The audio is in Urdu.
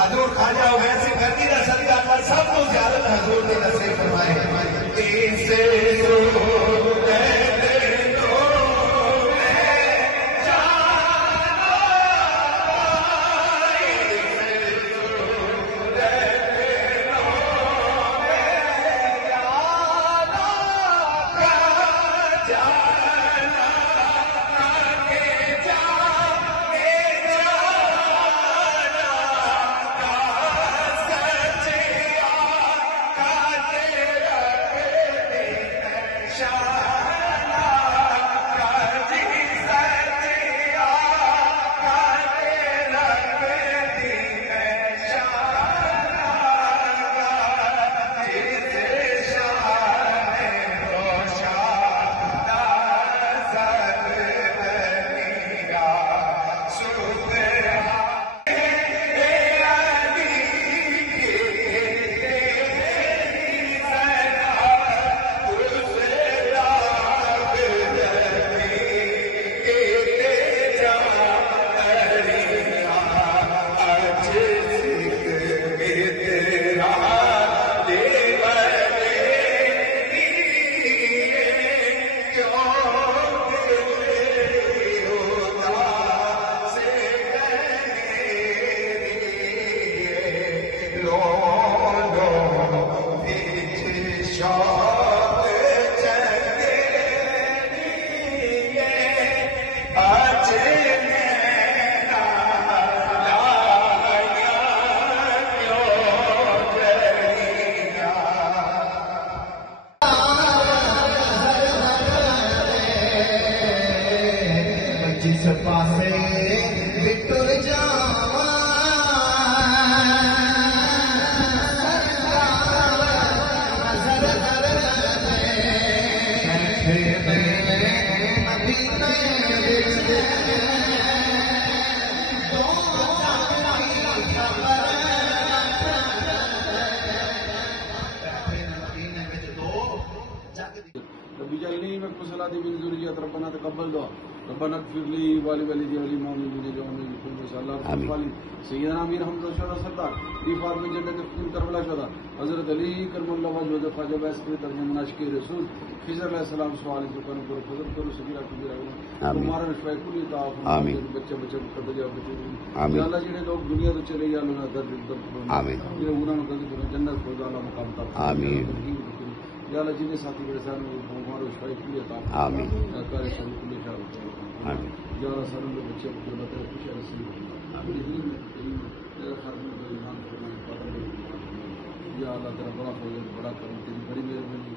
حضور خواجہ عبید سے گھر کی رسل کا پر سب کو زیارت حضور نے نصیب فرمائے تیسے جس پاسے ٹر جاواں بجعلني من صلاتي من ذرية ربنا تقبل دعاء ربنا اغفر لي ولوالدي وللمؤمنين يوم يقوم الحساب سيدنا امير حمد الشهداء سردار دی فاطمہ جنت کی کربلا شہداء حضرت علی کرم اللہ وجہ خواجہ بیس کے ترجمہ ناشک رسول خضر علیہ السلام سوال ذکر کرو فضل کرو سبیرہ کبیرہ ہمارا شفاء کلی عطا بچے بچے بچے یا اللہ جڑے لوگ دنیا تو چلے یا اللہ درد آمین یہ انہاں کو جنت خدا اللہ مقام عطا آمین یا اللہ جن ساتھی بڑے سارے ہمارا شفاء کلی عطا آمین کار شان کلی شان آمین یا اللہ سارے لوگ بچے بچے اللہ تعالی خوش نصیب آمین یا اللہ تعالی بڑا فضل بڑا کرم تیری بڑی مہربانی